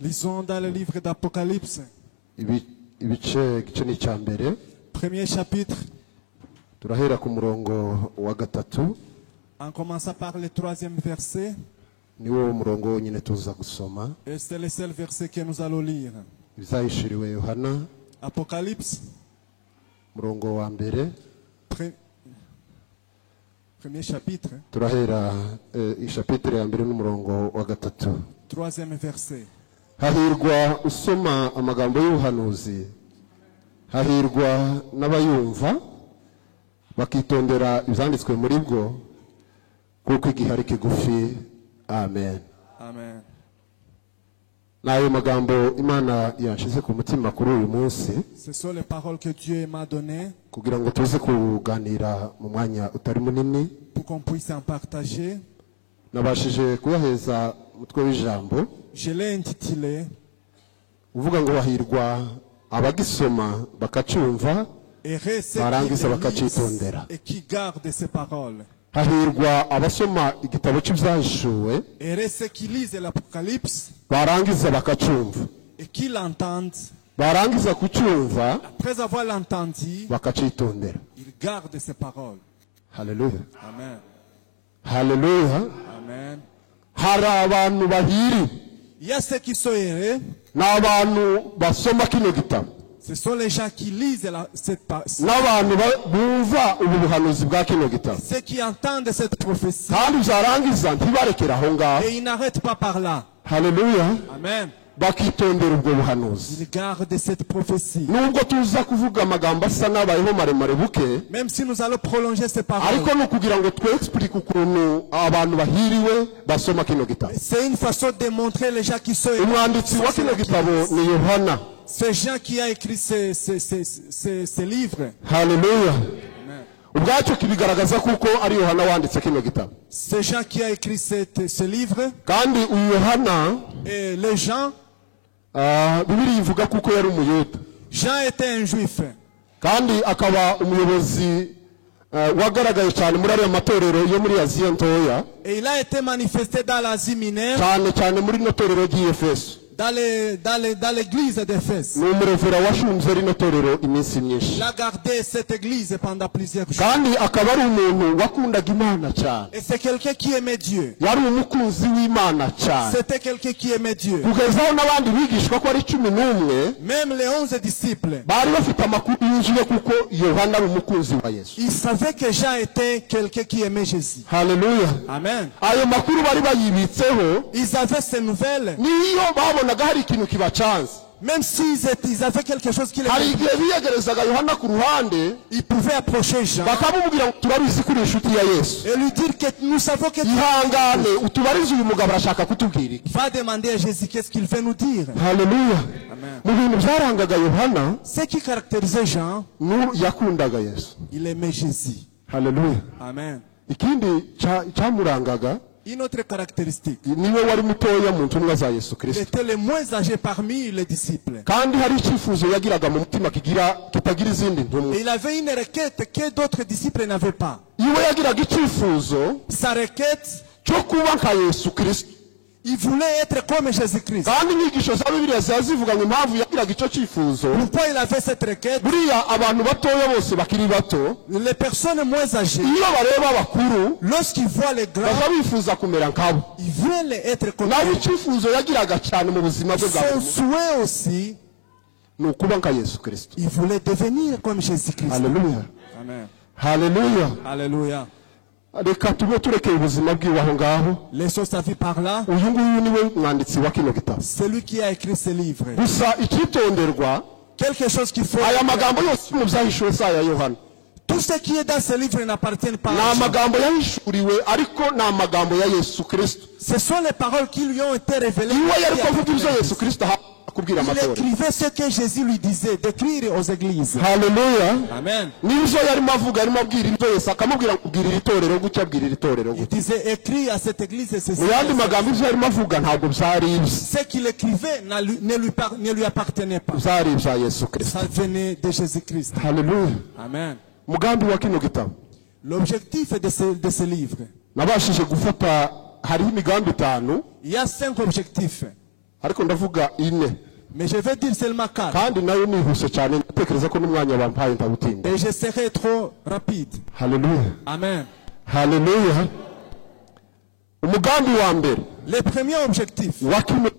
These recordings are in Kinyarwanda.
Lisons dans le livre d'Apocalypse. Premier chapitre. En commençant par le 3e verset. Et c'est le seul verset que nous allons lire. Apocalypse. Premier chapitre. 3e verset. Hahirwa usoma amagambo y'ubuhanuzi, hahirwa n'abayumva bakitondera ibyanditswe muri bwo, kuko igihe ari kigufi. Amen. Amen. N'ayo magambo Imana yanshize ku mutima kuri uyu munsi, Ce sont les paroles que Dieu m'a données kugira ngo tuze kuganira mu mwanya utari munini. pour qu'on puisse en partager. Nabashije kuyaheza umutwe w'ijambo. Je l'ai intitulé uvuga ngo hahirwa abagisoma bakacumva barangiza bakacitondera. et qui garde ces paroles. Hahirwa abasoma igitabo cy'ibyahishuwe Et ceux qui lisent l'Apocalypse barangiza bakacumva, et qui l'entendent, barangiza kucyumva après avoir l'entendu, bakacitondera. ils gardent ces paroles. Haleluya, Amen. haleluya. Amen. Hari abantu bahiri, Il y a ceux qui sont heureux. n'abantu basoma kino gitabo, Ce sont les gens qui lisent cette parole. n'abantu bumva ubu buhanuzi bwa kino gitabo, Ceux qui entendent cette prophétie. kandi byarangiza ntibarekere aho ngaho. Et ils n'arrêtent pas par là. Haleluya, Amen. bakitondera ubwo buhanuzi. Ils gardent cette prophétie. Nubwo tuza kuvuga amagambo asa n'abayeho maremare buke, Même si nous allons prolonger ces paroles. ariko ni ukugira ngo twexplique ukuntu abantu bahiriwe basoma kino gitabo. C'est une façon de montrer les gens qui sont heureux. Umwanditsi wa kino gitabo ni Yohana. Ces gens qui a écrit ces livres. Haleluya. Ubwacyo kibigaragaza kuko ari Yohana wanditse kino gitabo. Ces gens qui a écrit ce livre. Kandi uyu Yohana, Et les gens. Bibiliya ivuga kuko yari umuyuda. Jean était un juif. Kandi akaba umuyobozi wagaragaye cyane muri ariya matorero yo muri Aziya ntoya. Et il a été manifesté dans l'Asie mineure. Cyane muri no torero ry'Efeso. Dans l'église d'Éphèse. Ni umurevera washunze rino torero iminsi myinshi. Il a gardé cette église pendant plusieurs jours. Kandi akaba ari umuntu wakundaga Imana cyane. Et c'est quelqu'un qui aimait Dieu. Yari umukunzi w'Imana cyane. C'était quelqu'un qui aimait Dieu. Kugezaho n'abandi bigishwa ko ari 11. Même les 11 disciples. Bari bafite amakuru yuzuye kuko Yohana ari umukunzi wa Yesu. Ils savaient que Jean était quelqu'un qui aimait Jésus. Haleluya. Amen. Ayo makuru bari bayibitseho. Ils avaient ces nouvelles. Niyo babonaga hari ikintu kibacanze. Même s'ils avaient quelque chose qui les hari igihe biyegerezaga Yohana ku ruhande, ils pouvaient approcher Jean bakamubwira ngo turabizi kuri inshuti ya Yesu, et lui dire que nous savons que ihangane utubarize uyu mugabo arashaka kutubwira iki. Va demander à Jésus qu'est-ce qu'il veut nous dire. Haleluya. Mu bintu byarangaga Yohana, ce qui caractérisait Jean, yakundaga Yesu. Il aimait Jésus. Haleluya. Amen. Ikindi cyamurangaga, une autre caractéristique, niwe wari mutoya mu ntumwa za Yesu il Kristo. était le moins âgé parmi les disciples. Kandi hari icyifuzo yagiraga mu mutima kitagira izindi ntumwa. Il avait une requête que d'autres disciples n'avaient pas. Iwe yagiraga icyifuzo, sa requête, cyo kuba nka Yesu Kristo. Il voulait être comme Jésus-Christ. Kandi inyigisho za Bibiliya zivuga ngo impamvu yagiraga icyo cyifuzo. Pourquoi il avait cette requête? Buriya abantu batoya bose bakiri bato, les personnes moins âgées, iyo bareba abakuru, lorsqu'ils voient les grands, bakabifuza kumera nkabo. Ils veulent être comme nawe icyifuzo yagiraga cyane mu buzima bwe bwa son souhait aussi, ni ukuba nka Yesu Kristo. Il voulait devenir comme Jésus-Christ. Haleluya. Amen. Haleluya. Alléluia. Reka tube turekeye ubuzima bw'iwaho ngaho. Laissons sa vie par là. Uyu nguyu niwe mwanditsi wa kino gitabo. Celui qui a écrit ce livre. Gusa icyitonderwa, quelque chose qu'il faut. Aya magambo yose mu byahishuwe sa ya Yohana. Tout ce qui est dans ce livre n'appartient pas à Jean. N'amagambo yahishuriwe ariko n'amagambo ya Yesu Kristo. Ce sont les paroles qui lui ont été révélées. Il écrivait ce que Jésus lui disait d'écrire aux églises. Haleluya. Amen. Il disait écris à cette église et ceci. Ce qu'il écrivait ne lui appartenait pas. Ça venait de Jésus-Christ. Haleluya. Amen. L'objectif de ce livre. hariho imigambi itanu Il y a 5 objectifs. ariko ndavuga ine Mais je vais dire seulement 4. kandi nayo nihuse cyane ndatekereza ko n'umwanya bampaye ntabutinda. Et je serai trop rapide. Haleluya. Amen. Haleluya. Umugambi wa mbere Le premier objectif wa kino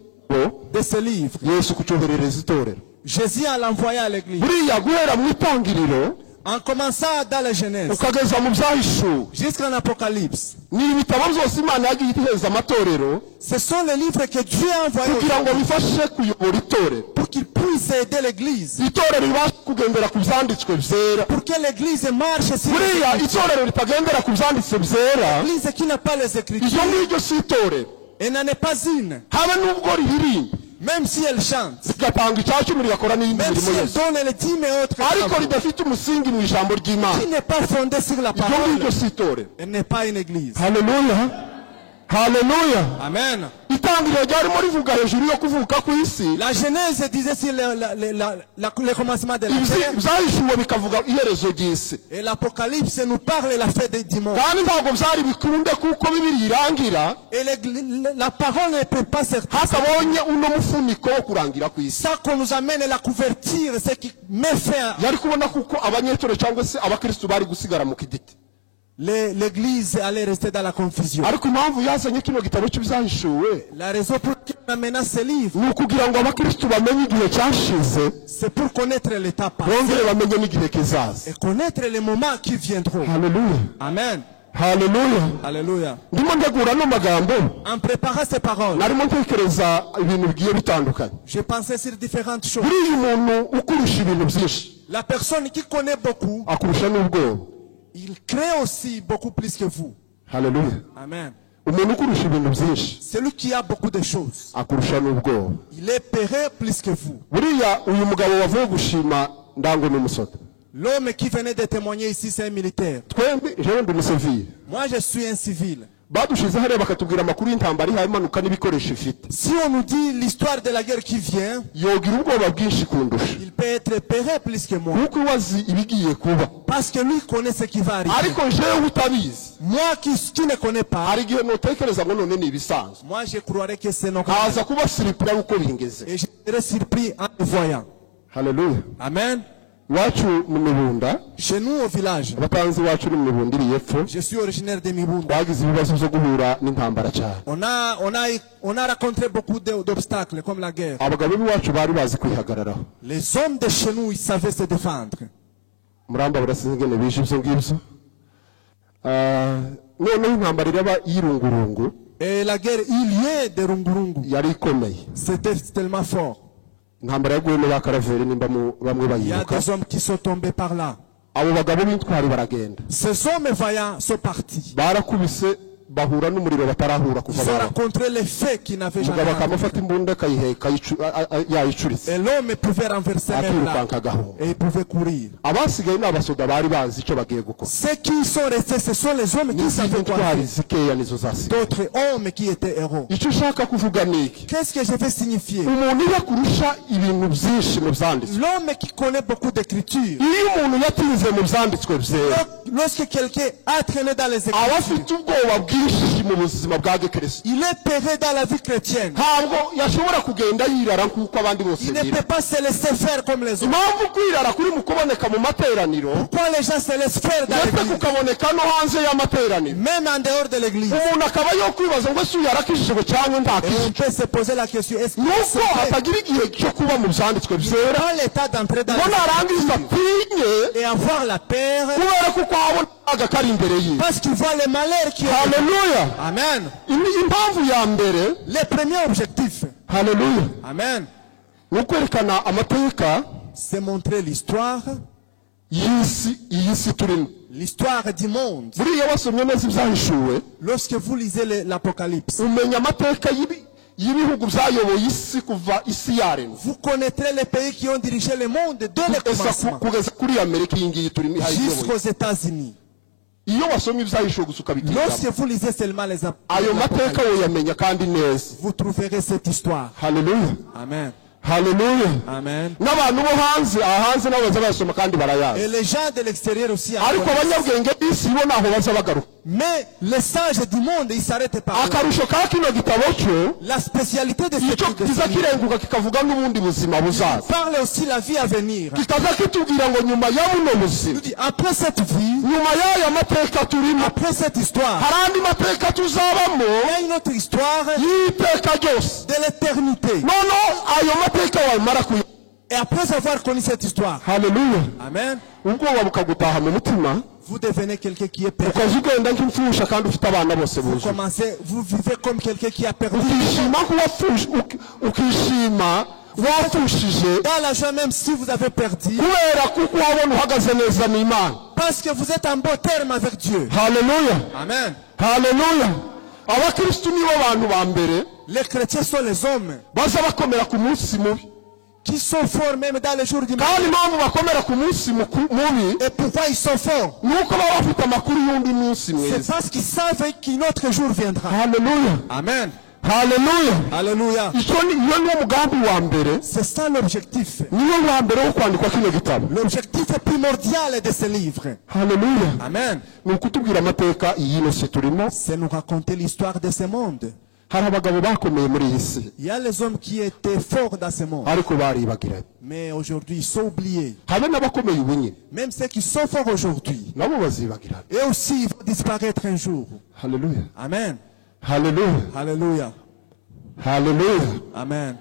de ce livre, Yesu kucyoherereza itorero. Jésus a l'envoyé à l'église. Buriya guhera mu itangiriro En commençant dans la Genèse ukageza mu byahishuwe jusqu'en Apocalypse, ni ibitabo byose Imana yagiye itegereza amatorero ce sont les livres que Dieu a envoyés kugira ngo bifashe kuyobora itorero, pour qu'ils puissent aider l'église, itorero ribashe kugendera ku byanditswe byera. pour que l'église marche sur les Buriya Écritures. itorero ritagendera ku byanditswe byera L'église qui n'a pas les iryo Écritures, ngiryo si itorero, elle n'en est pas une, habe n'ubwo riririmba même si elle chante, rigatanga icya cumi rigakora n'iyindi même si mirimo elle yose, donne les dîmes et autres ariko travaux, ridafite umusingi mu ijambo ry'Imana, qui n'est pas fondée sur la iryo parole, ngiryo si itorero. elle n'est pas une église. Haleluya. Haleluya. Amen. Itangiriro ryarimo rivuga hejuru yo kuvuka ku isi, La Genèse disait sur le commencement de la terre, byahishuwe bikavuga iherezo ry'isi, et l'Apocalypse nous parle de la fin des dimanches. kandi ntabwo byari bikunde kuko Bibiliya irangira Et la parole ne peut pas sortir hatabonye uno mufuniko wo kurangira ku isi. sans qu'on nous amène la couverture, ce qui met fin. Yari kubona kuko abanyetorero cyangwa se abakristo bari gusigara mu kiditi, L'église allait rester dans la confusion. ariko impamvu yazanye kino gitabo cy'ibyahishuwe La raison pour laquelle on a maintenant ce livre, ni ukugira ngo abakristo bamenye igihe cyashize c'est pour connaître l'état passé bongere bamenye n'igihe kizaza. et connaître les moments qui viendront. Haleluya. Amen. Haleluya. Alléluia. Ndimo ndegura no magambo En préparant ces paroles, narimo ntekereza ibintu bigiye bitandukanye. je pensais sur différentes choses. Buriya umuntu ukurusha ibintu byinshi La personne qui connaît beaucoup, akurusha n'ubwoba. il crée aussi beaucoup plus que vous. Haleluya. Amen. Umuntu ukurusha ibintu byinshi Celui qui a beaucoup de choses, akurusha n'ubwoba. il est péré plus que vous. Buriya uyu mugabo wavuye gushima Ndango n'umusota, L'homme qui venait de témoigner ici, c'est un militaire. twembi jewe ndi umusivili, Moi, je suis un civil. badushize hariya bakatubwira amakuru y'intambara ihaye imanuka n'ibikoresho ifite, Si on nous dit l'histoire de la guerre qui vient, yogira ubwoba bwinshi kundusha il peut être péré plus que moi. kuko iwazi ibigiye kuba. Parce que lui connaît ce qui va arriver. Ariko jewe utabizi, Moi qui ne connais pas, hari igihe notekereza ngo none ni ibisanzwe, moi je croirais que c'est normal. haza kuba siripura uko bingeze. Et je serais surpris en le voyant. Haleluya. Amen. Iwacu mu Mibunda, Chez nous au village, abatanzi iwacu ni mu Mibunda iri yepfo, je suis originaire de Mibunda. twagize ibibazo byo guhura n'intambara cyane. On a rencontré beaucoup d'obstacles comme la guerre. Abagabo b'iwacu bari bazi kwihagararaho. Les hommes de chez nous, ils savaient se défendre. Muramba burasize ingene bije ibyo ngibyo. Noneho intambara iraba y'irungurungu Et la guerre, il y a des rungurungu. yari ikomeye. C'était tellement fort. Intambara yaguyemo ba Karaveri nimba bamwe Il y a bayiruka. des hommes qui sont tombés par là. Abo bagabo b'intwari baragenda. Ces hommes vaillants sont partis. Barakubise bahura n'umuriro batarahura kuva Ils ont bara. rencontré les faits qu'ils n'avaient jamais Umugabo rencontrés. akamufata imbunda akayiheka yayicuritse, Et l'homme pouvait renverser même là. akirukanka agahunga. Et il pouvait courir. Abasigaye ni abasoda bari bazi icyo bagiye gukora. Ceux qui sont restés, ce sont les hommes qui N'izindi savaient quoi ntwari faire. zikeya nizo zasigaye. D'autres hommes qui étaient héros. Icyo ushaka kuvuga ni iki? Qu'est-ce que je vais signifier? Umuntu iyo akurusha ibintu byinshi mu byanditswe, L'homme qui connaît beaucoup d'écritures, iyo umuntu yatinze mu byanditswe byera, lorsque quelqu'un a traîné dans les aba écritures, afite ubwoba bwinshi mu buzima bwa gikristo. il est péré dans la vie chrétienne. Ntabwo yashobora kugenda yirara nk'uko abandi bose Il ne bira. peut pas se laisser faire comme les autres. Impamvu kwirara kuri mu kuboneka mu materaniro Pourquoi les gens se laissent faire dans ndetse l'église, kukaboneka no hanze y'amateraniro, même en dehors de l'église? umuntu akaba yo kwibaza ngo ese uyu yarakijijwe cyangwa Et on ntakijijwe, peut se poser la question, est-ce nuko que c'est hatagira igihe cyo kuba mu byanditswe byera, dans l'état d'entrer dans ngo les narangiza atinye et avoir la peur kubera kuko abona agakari imbere yiwe. parce qu'il voit les malheurs qui ont. Haleluya. Amen. Impamvu ya mbere, Le premier objectif, haleluya, amen, ni ukwerekana amateka c'est montrer l'histoire, iyi si turimo. l'histoire du monde. Buriya wasomye neza ibyahishuwe, Lorsque vous lisez l'Apocalypse, umenya amateka y'ibihugu byayoboye isi kuva isi yaremwe vous connaîtrez les pays qui ont dirigé le monde dès le commencement kugeza kuri Amerika iyi ngiyi turimo ihayoboye. jusqu'aux États-Unis. Iyo wasomye ibyahishuwe gusa ukabitiramo, Lorsque vous lisez seulement ayo mateka woyamenya kandi neza. vous trouverez cette histoire. Haleluya. Amen. Haleluya. Amen. N'abantu bo hanze hanze nabo baza bayasoma kandi barayazi, Et les gens de l'extérieur aussi. ariko abanyabwenge b'isi bo ntaho baza bagaruka. Mais les sages du monde, ils s'arrêtent par là. akarusho ka kino gitabo cyo La spécialité de icyo kiza ce livre kirenguka kikavuga n'ubundi buzima buzaza parle aussi la vie à venir. kikaza kitubwira ngo nyuma ya buno Il buzima dit, après cette vie, nyuma y'aya mateka turimo après cette histoire, hari andi mateka tuzabamo il y a une autre histoire y'iteka ryose de l'éternité. noneho ayo mateka wamara kuya Et après avoir connu cette histoire, haleluya amen, ubwoba bukagutaha mu mutima vous devenez quelqu'un qui est perdu. ukaza ugenda nk'imfusha kandi ufite abana bose Vous buzuye commencez, vous vivez comme quelqu'un qui a perdu. ukishima ukishima wafushije Dans la joie, même si vous avez perdu, kubera kuko wabona uhagaze neza n'imana parce que vous êtes en bon terme avec Dieu. haleluya Amen. haleluya abakristu nibo bantu ba mbere Les chrétiens sont les hommes baza bakomera ku munsi mubi qui sont forts même dans les jours du mal. kandi impamvu bakomera ku munsi mubi Et pourquoi ils sont forts? ni uko baba bafite amakuru y'undi munsi C'est mwiza parce qu'ils savent qu'un autre jour viendra. haleluya Amen. haleluya Alléluia. iyo niwo mugambi wa mbere C'est ça l'objectif. niwo wa mbere wo kwandikwa kino gitabo L'objectif primordial de ce livre. haleluya Amen. ni ukutubwira amateka y'ino si turimo C'est nous raconter l'histoire de ce monde. hari abagabo bakomeye muri iyi si Il y a les hommes qui étaient forts dans ce monde. ariko baribagiranye Mais aujourd'hui, ils sont oubliés. habe n'abakomeye ubu nyine Même ceux qui sont forts aujourd'hui. nabo bazibagirana Et aussi, ils vont disparaître un jour. haleluya Amen. haleluya Alléluia. haleluya Amen.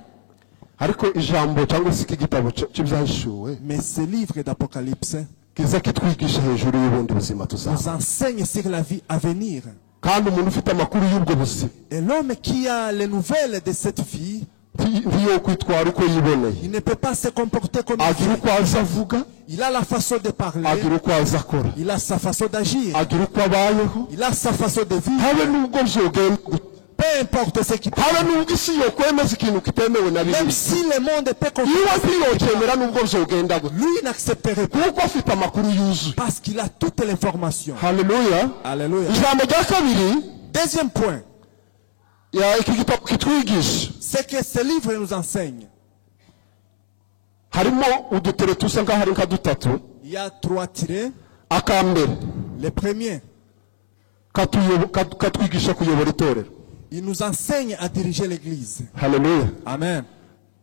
ariko ijambo cyangwa se iki gitabo cy'ibyahishuwe Mais ce livre d'Apocalypse kiza kitwigisha hejuru y'ubundi buzima nous tuzaba enseigne sur la vie à venir. kandi umuntu ufite amakuru y'ubwo buzima Et l'homme qui a les nouvelles de cette vie, ntiyo kwitwara uko yiboneye il ne peut pas se comporter comme il agira veut. uko aza avuga Il a la façon de parler, agira uko aza akora il a sa façon d'agir, agira uko abayeho il a sa façon de vivre. habe n'ubwo byogenda Peu importe ce qui habe n'ubwo isi yokwemeza ikintu kitemewe na même bibiri si le monde peut iwe comprendre, ntiyocyemera n'ubwo byogenda gutya lui n'accepterait pas kuko afite amakuru yuzuye parce qu'il a toute l'information. haleluya Alléluia. ijambo rya kabiri Deuxième point, iki gitabo kitwigisha c'est que ce livre nous enseigne. harimo udutere tusa nk'aho ari nka dutatu Il y a 3 tirets. akambere Le premier, katwigisha kuyobora itorero il nous enseigne à diriger l'église. haleluya Amen.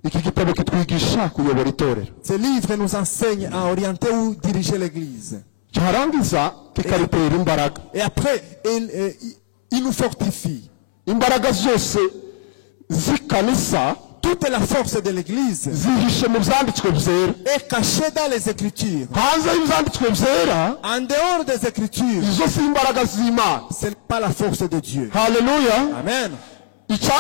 iki gitabo kitwigisha kuyobora itorero Ce livre nous enseigne à orienter ou diriger l'église. cyarangiza kikaritera imbaraga Et après, il nous fortifie. imbaraga zose z'ikanisa Toute la force de l'église zihishe mu byanditswe byera est cachée dans les Écritures. hanze y'ibyanditswe byera En dehors des Écritures, izo si imbaraga z'imana ce n'est pas la force de Dieu. haleluya Amen.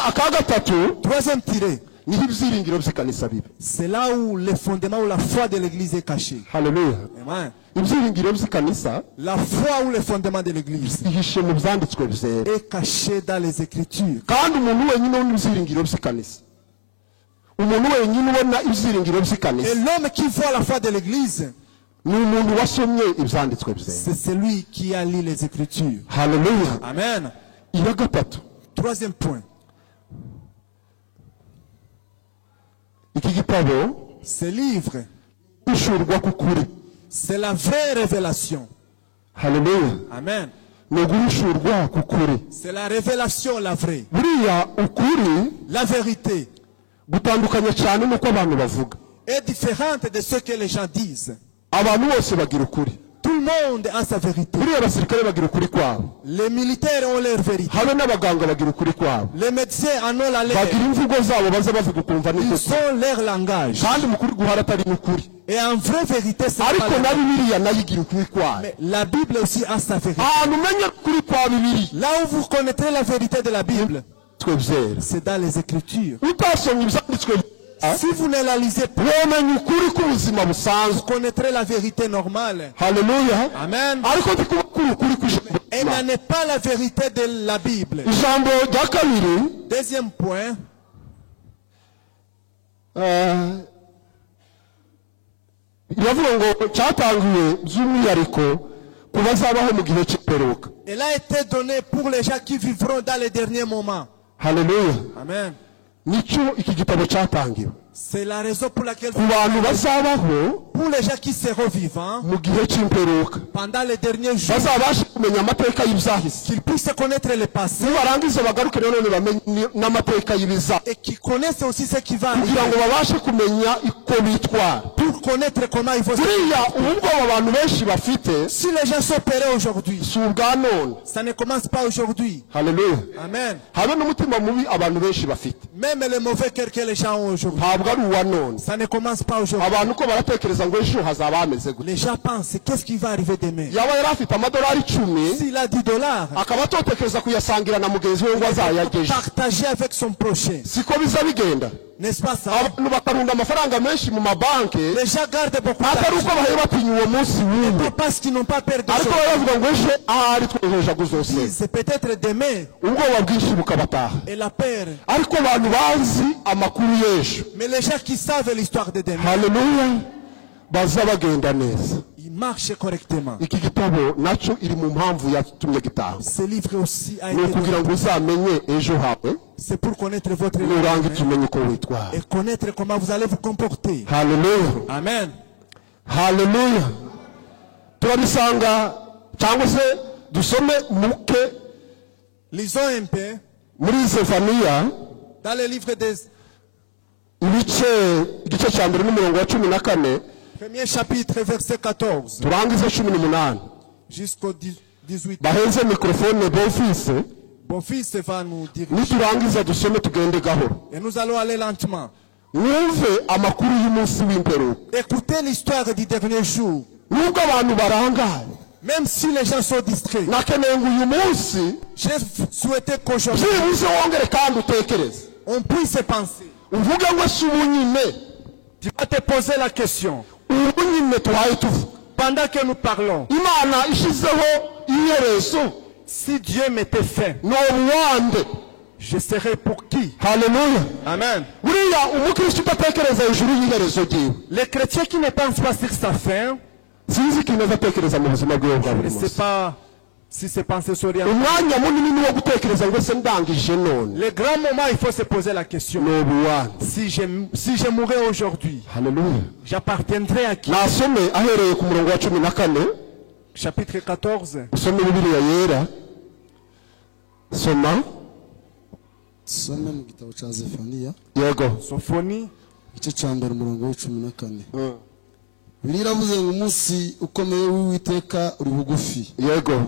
aka gatatu Troisième tiré, niho ibyiringiro by'ikanisa bibi c'est là où le fondement ou la foi de l'église est caché. haleluya Amen. ibyiringiro by'ikanisa La foi ou le fondement de l'église ihishe mu byanditswe byera est caché dans les Écritures. kandi umuntu wenyine ubona ibyiringiro by'ikanisa umuntu wenyine ubona ibyiringiro Et by'ikanisa l'homme qui voit la foi de l'église, ni umuntu wasomye ibyanditswe byera c'est celui qui a lu les Écritures. haleluya Amen. iya gatatu Troisième point, iki gitabo ce livre, gushurwa k'ukuri c'est la vraie révélation. haleluya Amen. ni uguhishurwa k'ukuri C'est la révélation, la vraie. buriya ukuri La vérité gutandukanye cyane n'uko abantu bavuga est différente de ce que les gens disent. abantu bose bagira ukuri Tout le monde a sa vérité. buriya abasirikare bagira ukuri kwabo Les militaires ont leur vérité. habe n'abaganga bagira ukuri kwabo Les médecins en ont la leur. bagira imvugo zabo baza bavuga ukumva Ils n'ukuri ont leur langage. kandi mu kuri guhara atari n'ukuri Et en vraie vérité, c'est ariko pas na la vérité. bibiliya nayo igira ukuri kwayo Mais la Bible aussi a sa vérité. ahantu umenya ukuri kwa bibiliya Là où vous connaîtrez la vérité de la Bible, twe byera c'est dans les Écritures. utasomye ibyanditswe Si vous ne la lisez pas, womenya ukuri k'ubuzima vous busanzwe connaîtrez la vérité normale. haleluya Amen. ariko ntikuba kuri ukuri kw'ijambo Et n'en est pas la vérité de la Bible. ijambo rya kabiri Deuxième point, iravuga ngo cyatangiwe by'umwihariko ku bazabaho mu gihe cy'imperuka elle a été donnée pour les gens qui vivront dans les derniers moments. haleluya Amen. nicyo iki gitabo cyatangiwe C'est la raison pour laquelle ku bantu bazabaho pour les gens qui seront vivants mu gihe cy'imperuka pendant les derniers jours, bazabashe kumenya amateka y'ibyahise qu'ils puissent connaître le passé nibarangiza bagaruke nanone bamenye n'amateka y'ibiza et qu'ils connaissent aussi ce qui va kugira arriver, ngo babashe kumenya uko bitwara pour connaître comment il faut se buriya ubu bwoba abantu benshi bafite Si les gens sont opérés aujourd'hui, si ubwa none ça ne commence pas aujourd'hui. haleluya Amen. habe n'umutima mubi abantu benshi bafite Même les mauvais cœurs que les gens ont aujourd'hui, ntabwo ari uwa none ça ne commence pas aujourd'hui. abantu uko baratekereza ngo ejo hazaba hameze gute Les gens pensent, qu'est-ce qui va arriver demain? yaba yari afite amadolari 10 S'il a $10, akaba atotekereza kuyasangira na mugenzi we ngo azayageje partager avec son prochain. siko biza bigenda N'est-ce pas ça? abantu bakarunda amafaranga menshi mu mabanki Les gens gardent beaucoup atari uko d'argent. bahaye batinya uwo munsi w'ubu Pas parce qu'ils n'ont pas peur de ariko choses. baravuga ngo ejo ahari twejeje guzose C'est peut-être demain ubwoba bwinshi bukabataha et la peur. ariko abantu bazi amakuru y'ejo Mais les gens qui savent l'histoire de demain, haleluya baza bagenda neza ils marchent correctement. iki gitabo nacyo iri mu mpamvu yatumye gitaha Ce livre aussi a ni été ukugira ngo uzamenye ejo hawe c'est pour connaître votre nurangiza vie umenye uko witwara et connaître comment vous allez vous comporter. haleluya Amen. haleluya turabisanga cyangwa se dusome muke Lisons un peu muri Zefaniya dans le livre des igice cya mbere n'umurongo wa 14 premier chapitre, verset 14 turangize 18 jusqu'au 18. bahenze mikrofone bofise Bon fils va nous dire. niturangiza dusome tugende gahoro Et nous allons aller lentement. mwumve amakuru y'umunsi w'imperuka Écoutez l'histoire du dernier jour. nubwo abantu barangaye Même si les gens sont distraits, nakeneye ngo uyu munsi j'ai souhaité qu'aujourd'hui, byibuze wongere kandi utekereze on puisse penser. uvuge ngo si ubu nyine Tu vas te poser la question. ubu nyine tuhaye tuvuga Pendant que nous parlons, imana ishizeho iherezo si Dieu m'était fait, ni ubuwande je serais pour qui? haleluya Amen. buriya umukristo udatekereza hejuru y'iherezo ryiwe Les chrétiens qui ne pensent pas sur sa fin, sinzi ikintu azatekereza mu buzima bwiwe bwa je buri ne sais munsi pas si ces pensées sont réelles. umwanya munini ni wo gutekereza ngo se ndangije none Le grand moment, il faut se poser la question. ni ubuwande Si je mourais aujourd'hui, haleluya j'appartiendrais à qui? nasome ahereye ku murongo wa 14 Chapitre 14. usome bibiliya yera soma Some mu gitabo cya Zefaniya yego Sophonie. igice cya mbere umurongo w'14 Bibiliya iravuze ngo umunsi ukomeye w'Uwiteka uri bugufi yego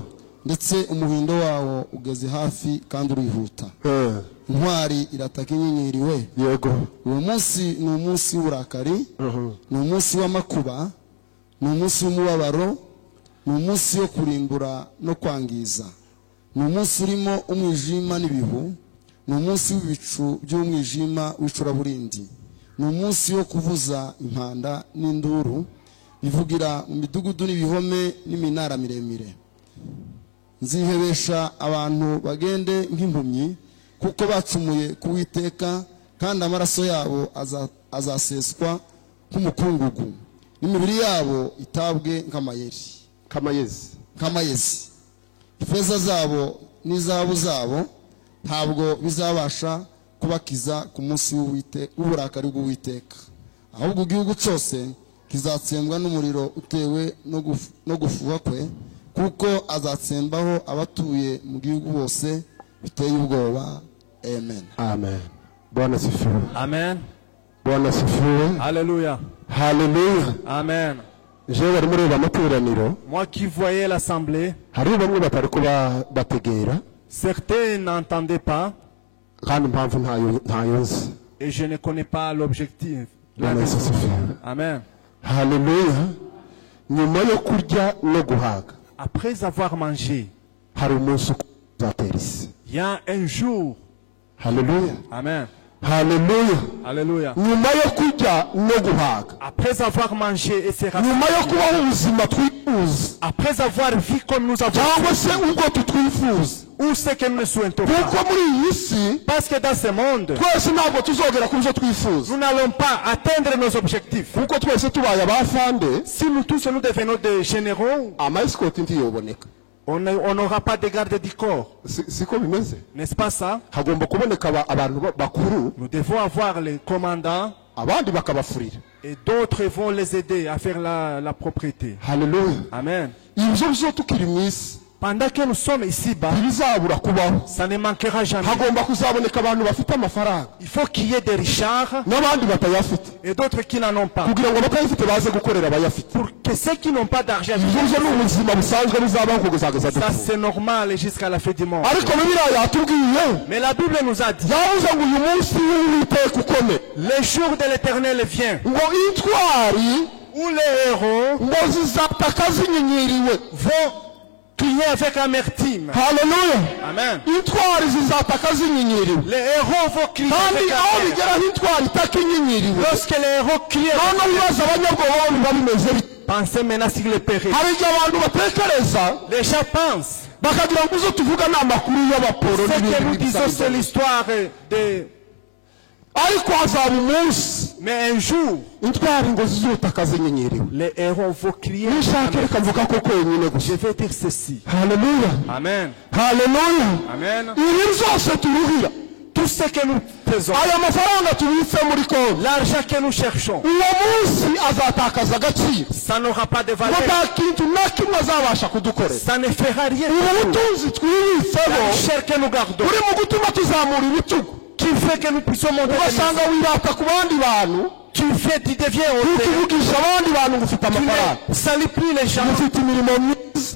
ndetse umuhindo wawo ugeze hafi kandi urihuta intwari irataka inyenyeri we yego uwo munsi ni umunsi w'uburakari ni umunsi w'amakuba ni umunsi w'umubabaro ni umunsi wo kurimbura no kwangiza ni umunsi urimo umwijima n'ibihu ni umunsi w'ibicu by'umwijima w'icuraburindi ni umunsi wo kuvuza impanda n'induru bivugira mu midugudu n'ibihome n'iminara miremire nzihebesha abantu bagende nk'impumyi kuko bacumuye ku Uwiteka kandi amaraso yabo azaseswa nk'umukungugu n'imibiri yabo itabwe nk'amayezi ifeza zabo n'izahabu zabo ntabwo bizabasha kubakiza ku munsi w'uburakari bw'Uwiteka ahubwo igihugu cyose kizatsembwa n'umuriro utewe no gufuha kwe kuko azatsembaho abatuye mu gihugu bose biteye ubwoba amen amen bwana sifiwe Amen. bwana sifiwe Alléluia. haleluya Amen. jewe bari mureba amateraniro Moi qui voyais l'assemblée, hari bamwe batari kuba bategera certains n'entendaient pas kandi impamvu ntayo nzi et je ne connais pas l'objectif. bwana sifiwe Amen. haleluya nyuma yo kurya no guhaga Après avoir mangé, hari umunsi uzatera isi il y a un jour. haleluya Amen. haleluya Alléluia. nyuma yo kurya no guhaga Après avoir mangé et se nyuma yo rassasier, kubaho ubuzima twifuza après avoir vu comme nous avons cyangwa fait, se ubwo tutwifuza ou ce que nous ne souhaitons kuko pas. muri iyi si Parce que dans ce monde, twese ntabwo tuzogera ku byo twifuza nous n'allons pas atteindre nos objectifs. kuko twese tubaye abafande Si nous tous nous devenons des généraux, amayisikoti ntiyoboneka on n'aura pas de garde du corps. siko bimeze N'est-ce pas ça? hagomba kuboneka abantu bakuru Nous devons avoir les commandants abandi bakabafurira. Et d'autres vont les aider à faire la propriété. Hallelujah. Amen. Ibyo byo tukiri mu isi Pendant que nous sommes ici-bas, bizabura kubaho. ça ne manquera jamais. Hagomba kuzaboneka abantu bafite amafaranga Il faut qu'il y ait des richards n'abandi batayafite et d'autres qui n'en ont pas. kugira ngo batayafite baze gukorera abayafite. Pour que ceux qui n'ont pas d'argent, Ibyo byo ni ubuzima busanzwe buzabaho kugezageza ça dupfa. c'est normal jusqu'à la fin du monde. Ariko Bibiliya yatubwiye Mais la Bible nous a dit, yavuze ngo uyu munsi w'Uwiteka ukome le jour de l'Éternel vient, ngo intwari où les héros ngo zizataka zinyinyiriwe. vont crier avec amertume. Haleluya. Amen. Intwari zizataka zinyinyiriwe. Les héros vont crier Kandi avec aho amertume. bigera nk'intwari itakinyinyiriwe Lorsque les héros crient, noneho ibibazo abanyabwoba biba bimeze bite? pensez maintenant sur le péril. hari igihe abantu batekereza Les gens pensent, bakagira ngo uzo tuvuga ni amakuru y'abaporo ce que nous n'ibindi disons c'est l'histoire de... ariko hazaba umunsi Mais un jour, intwari ngo zizutaka zinyinyiriwe. les héros vont crier. nishake reka mvuga ko kwenyine gusa. Je vais dire ceci. Haleluya. Amen. Haleluya. Amen. ibi byose turuhira Tout ce que nous faisons, aya mafaranga tubitse muri konti l'argent que nous cherchons, uwo munsi azatakaza agaciro ça n'aura pas de ngo valeur. nta kintu na kimwe azabasha kudukorera. Ça ne fera rien. ubu butunzi twibitseho La richesse que nous gardons, buri mu gutuma tuzamura ibitugu qui fait que nous puissions monter les maisons. ugasanga wirata ku bandi bantu Tu deviens hautain. ukivugisha abandi bantu ngo ufite Tu amafaranga ne salis plus les gens. ufite imirimo myiza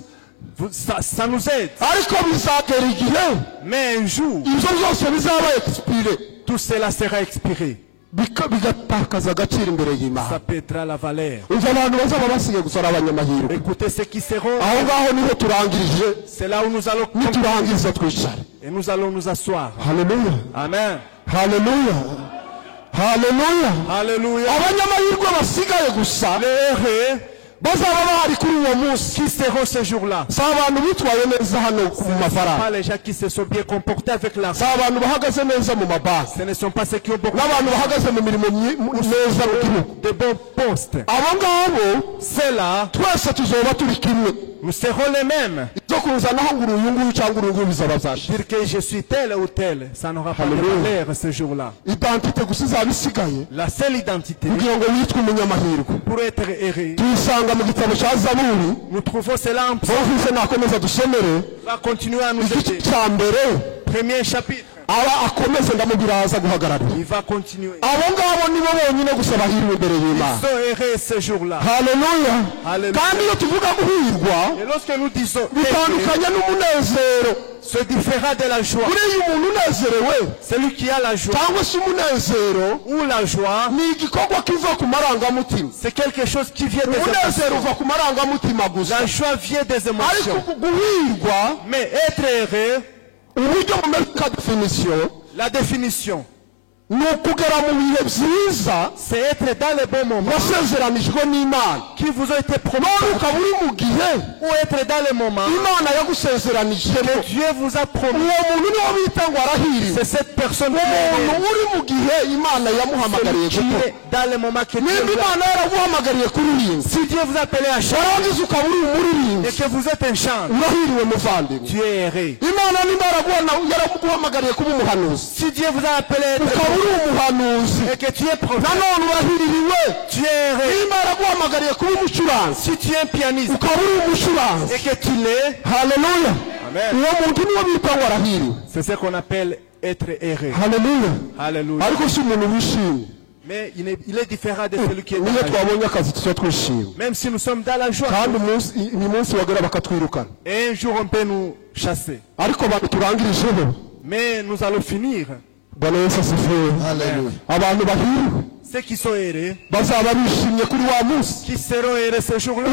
Ça nous aide. ariko bizagera igihe Mais un jour, ibyo byose bizaba expire tout cela sera expiré. bigatakaza agaciro imbere y'Imana. Ça perdra la valeur. ibyo abantu bazaba basigaye gusa ari abanyamahirwe. Écoutez ceux qui seront. aho ngaho niho turangirije C'est là où nous allons niturangiza twicare. et nous allons nous asseoir. Haleluya. Amen. Haleluya. Haleluya. Alléluia. abanyamahirwe basigaye gusa Les héros bazaba bahari kuri uwo munsi qui seront ce jour-là, si abantu bitwaye neza hano ku mafaranga, pas les gens qui se sont bien comportés avec si l'argent. abantu bahagaze neza mu mabanki, Ce ne sont pas ceux qui ont beaucoup n'abantu bahagaze mu mirimo neza mu gihugu. de bons postes. abo ngabo Ceux-là, twese tuzoba turi kimwe. nous serons les mêmes. ibyo kuzanaho ngo uyu nguyu cyangwa uyu nguyu bizaba byashira. Dire que je suis tel ou tel, ça n'aura pas de Alléluia. valeur ce jour-là. identite gusa izaba isigaye La seule identité kugira ngo witwe umunyamahirwe. pour être erré, tuyisanga mu gitabo cya zaburi. nous trouvons cela en Psaume. bumvise nakomeza dusomere Va continuer à nous igice aider. cya mbere Premier chapitre, aba akomeze ndamubwira aza guhagararira. il va continuer. abo ngabo nibo bonyine gusa bahiriwe imbere y'Imana. Ils sont errés ce jour-là. haleluya. Haleluya. kandi iyo tuvuga guhirwa Et lorsque nous disons erré, bitandukanye n'umunezero. se différent de la joie. buriya umuntu unezerewe Celui qui a la joie cyangwa se umunezero ou la joie, ni igikorwa kiva ku marangamutima. c'est quelque chose qui vient des umunezero émotions. uva ku marangamutima gusa. La joie vient des ariko émotions. guhirwa Mais être erré, uburyo bumeze definisiyo la définition, ni ukugera mu bihe byiza c'est être dans les bons moments wasezeranijwe n'Imana. qui vous ont été promis. none ukaba uri mu gihe Ou être dans les moments Imana yagusezeranijemo. que Dieu vous a promis. uwo muntu niwo bita ngo arahiriwe. C'est cette personne qui umuntu est uri mu gihe Imana yamuhamagariye qui gukora. est dans les moments que Dieu nimba vous a... Imana yaraguhamagariye kuririmba Si Dieu vous a appelé à chanter warangiza ukaba uri umuririmbyi et que vous êtes un chant, urahiriwe muvandimwe. tu es erré. Imana nimba yaraguhamagariye kuba umuhanuzi Si Dieu vous a appelé à être ukaba uri umuhanuzi et que tu es prophète, nanone urahiririwe. tu es erré. nimba yaraguhamagariye kuba umucuranzi Si tu es un pianiste ukaba uri umucuranzi, et que tu l'es, haleluya, Amen. uwo muntu niwo bita ngo arahiriwe. c'est ce qu'on appelle être erré. haleluya. Alléluia. ariko si umuntu wishimye. Mais il est différent de celui qui est dans niyo la joie. twabonye akazi tuba twishimye Même si nous sommes dans la joie, kandi ni munsi wagera bakatwirukana. et un jour on peut nous chasser. ariko abantu turangirijeho Mais nous allons finir. bwana Yesu asifiwe. Haleluya. abantu bahiriwe Ceux qui sont errés, bazaba bishimye kuri wa munsi qui seront errés ce jour-là,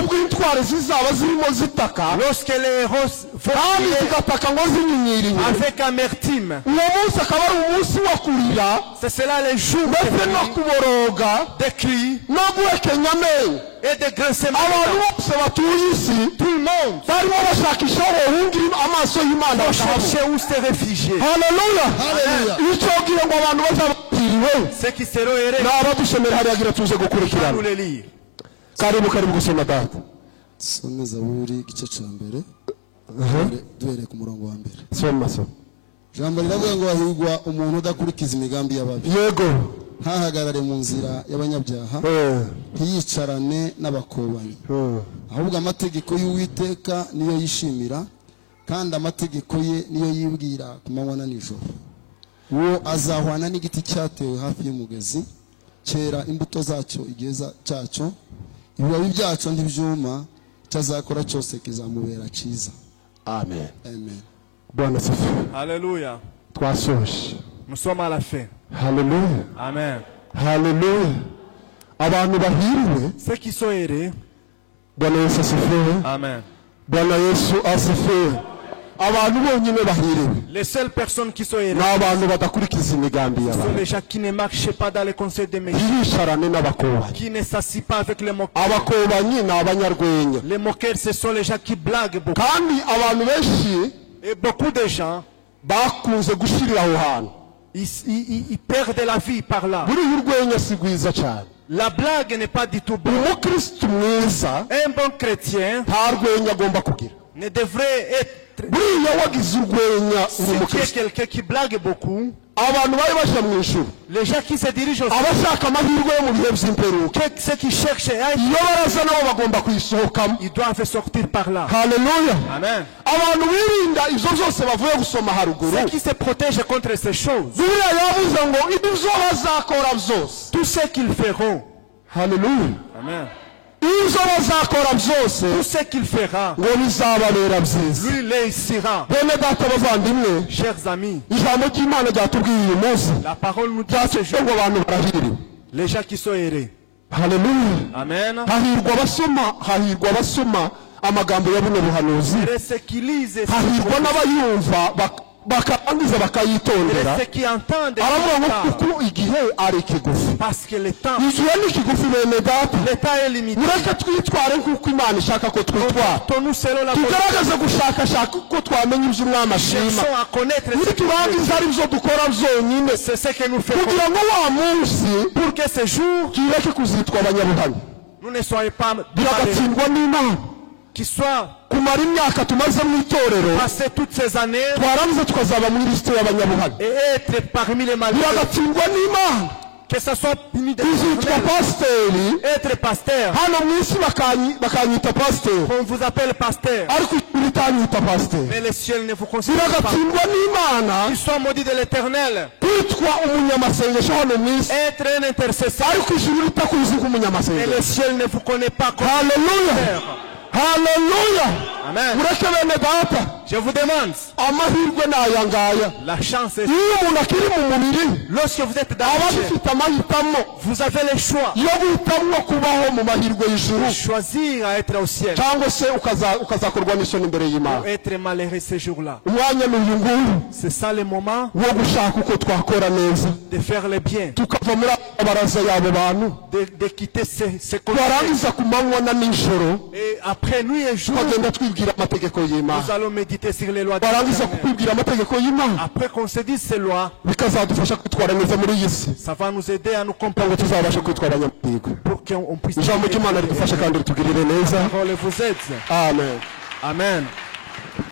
ubwo intwari zizaba zirimo zitaka lorsque les héros vont kandi crier zigataka ngo zinyinyiriwe. avec amertume, uwo munsi akaba ari umunsi wo kurira c'est cela les jours ndetse no kuboroga de cris no guhekenya amenyo. et de grincements. abantu bose batuye isi Tout le monde barimo bashakisha aho bahungira amaso y'Imana va bakahabura. chercher où se réfugier. haleluya. Haleluya. icyo gihe ngo abantu bazaba bahiriwe Ceux qui seront errés, n'abadusomera hariya gira tuze on va gukurikirana. nous les lire. karibu gusoma data. some zaburi igice cya mbere duhereye ku murongo wa mbere. soma so. ijambo riravuga ngo hahirwa umuntu udakurikiza imigambi y'ababi yego ntahagarare mu nzira y'abanyabyaha ntiyicarane n'abakobanyi ahubwo amategeko y'Uwiteka niyo yishimira kandi amategeko ye niyo yibwira ku manywa na nijoro. Uwo azahwana n'igiti cyatewe hafi y'umugezi cyera imbuto zacyo igihe cyaco, ibibabi byaco ntibyuma, cyazakora cyose kizamubera cyiza. Amen. Amen. Bwana sifa. Alléluia. Twasoje. Nous sommes à la fin. Hallelujah. Amen. Hallelujah. Abantu bahiriwe. Ceux qui sont heureux. Bwana Yesu asifiwe. Amen. Bwana Yesu asifiwe. Abantu bonyine bahiriwe. Les seules personnes qui sont heureuses n'abantu badakurikiza imigambi sont y'abantu. les gens qui ne marchent pas dans les conseils des méchants, Yicarane n'abakobanyi. qui ne s'assient pas avec les moqueurs. Abakobanyi ni abanyarwenya. Les moqueurs, ce sont les gens qui blaguent beaucoup. Kandi abantu benshi Et beaucoup de gens, bakunze gushirira aho hantu. ils perdent la vie par là. Buriya urwenya si rwiza cyane. La blague n'est pas du tout bonne. Umukristo mwiza Un bon chrétien nta rwenya agomba kugira. ne devrait être. Buriya wagize urwenya uri Si tu es umukristo. quelqu'un qui blague beaucoup, Abantu bari baje mu ijuru. les gens qui se dirigent au Abashaka amahirwe yo mu bihe by'imperuka. ceux qui cherchent à être, Iyo baraza nabo bagomba kuyisohokamo. ils doivent sortir par là. Haleluya. Amen. Abantu birinda izo zose bavuye gusoma haruguru. Ceux qui se protègent contre ces choses, Bibiliya yavuze ngo ibyo bazakora byose. tout ce qu'ils feront, Haleluya. Amen. Ibyo bazakora byose Tout ce qu'il fera, ngo bizababera byiza. lui réussira. Bene data bavandimwe, Chers amis, ijambo ry'Imana ryatubwiye uyu munsi la parole nous dit ce ryatubwiye jour, ngo abantu barahiriwe. les gens qui sont heureux. Haleluya. Amen. Hahirwa abasoma amagambo ya buno buhanuzi. Et ceux qui lisent, et Hahirwa n'abayumva bakarangiza bakayitondera. ceux qui entendent, Aravuga ngo kuko igihe ari kigufi. parce que le temps Igihe ni kigufi bene data. est limité. Mureke twitware nk'uko Imana ishaka ko twitwara. Nous selon la Tugerageze gushakashaka uko twamenya ibyo Umwami ashima. cherchons à connaître ce Muri que turangiza ari byo dukora byonyine. c'est ce que nous faisons Kugira ngo wa munsi pour que ce jour, tureke kuzitwa abanyabuhanya. nous ne soyons pas Biragatsindwa n'Imana. qui soit Kumara imyaka tumaze mu itorero passé toutes ces années twarangiza tukazaba muri lisite y'abanyabuhanya. et être parmi les malheureux, Biragatsindwa n'Imana. que ce soit puni de Tuzitwa pasiteri. être pasteur. Hano mu isi bakanyita pasiteri. On vous appelle pasteur, Ariko ijuru ritanyita pasiteri. mais le ciel ne vous considère pas. Biragatsindwa n'Imana Ils sont maudits de l'éternel. kwitwa umunyamasengesho hano mu isi. Être un intercesseur, Ariko ijuru ritakuzi mais nk'umunyamasengesho. le ciel ne vous connaît pas comme Haleluya. pasteur. Haleluya. Amen. Mureke bene data. Je vous demande, Amahirwe ni aya ngaya. la chance est, Iyo umuntu akiri mu mubiri lorsque vous êtes dans aba le ciel, agifite amahitamo vous avez le choix yo guhitamo kubaho mu mahirwe y'ijuru de choisir à être au ciel cyangwa se ukazakorwa n'isoni imbere y'Imana. ou être malheureux ce jour-là. Umwanya ni uyu nguyu C'est ça le moment wo gushaka uko twakora neza de faire le bien, tukava muri abaraza y'abo bantu de quitter ces conseils. twarangiza ku manywa na nijoro Et après nuit et jour, tukagenda twibwira amategeko y'Imana. nous allons méditer sur les lois de Twarangiza l'Éternel. kukwibwira amategeko y'Imana Après qu'on se dise ces lois, bikazadufasha kwitwara neza muri iyi si ça va nous aider à nous kugira ngo comprendre tuzabashe kwitwara abanyamahirwe. pour qu'on puisse. Ijambo ry'Imana ridufashe kandi ritugirire neza. La parole vous aide. Amen. Amen.